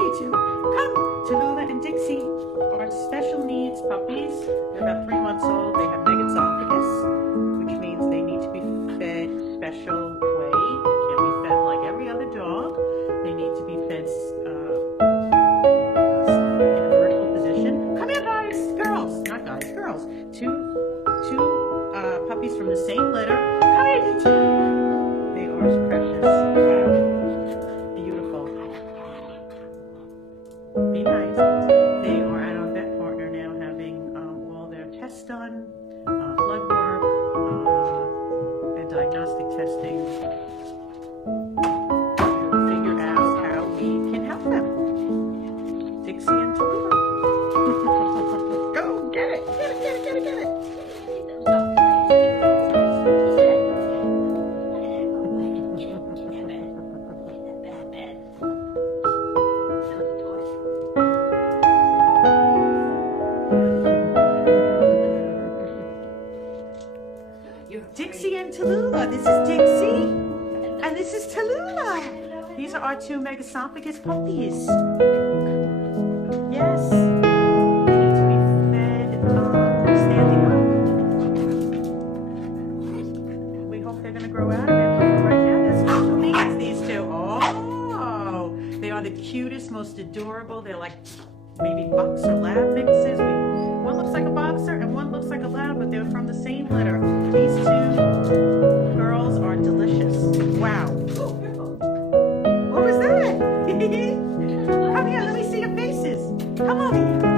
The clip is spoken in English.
you two? Come. Tallulah and Dixie are special needs puppies. They're about 3 months old. They have Megaesophagus, which means they need to be fed special way. They can't be fed like every other dog. They need to be fed in a vertical position. Come here, guys. Girls. Not guys. Girls. Two puppies from the same litter. Come here, you two. They are as precious. Wow. Beautiful. Be nice. They are at our vet partner now having all their tests done, blood work, and diagnostic testing to figure out how we can help them. Dixie and Tallulah. Go, get it, get it, get it, get it, get it. Dixie and Tallulah. This is Dixie, and this is Tallulah. These are our 2 Megaesophagus puppies. Yes. They need to be fed standing up. We hope they're going to grow out of it. But right now, there's special needs, these 2. Oh, they are the cutest, most adorable. They're like maybe boxer lab mixes. One looks like a boxer and one looks like a lab, but they're from the same litter. These 2 girls are delicious. Wow. What was that? Come here, let me see your faces. Come over here.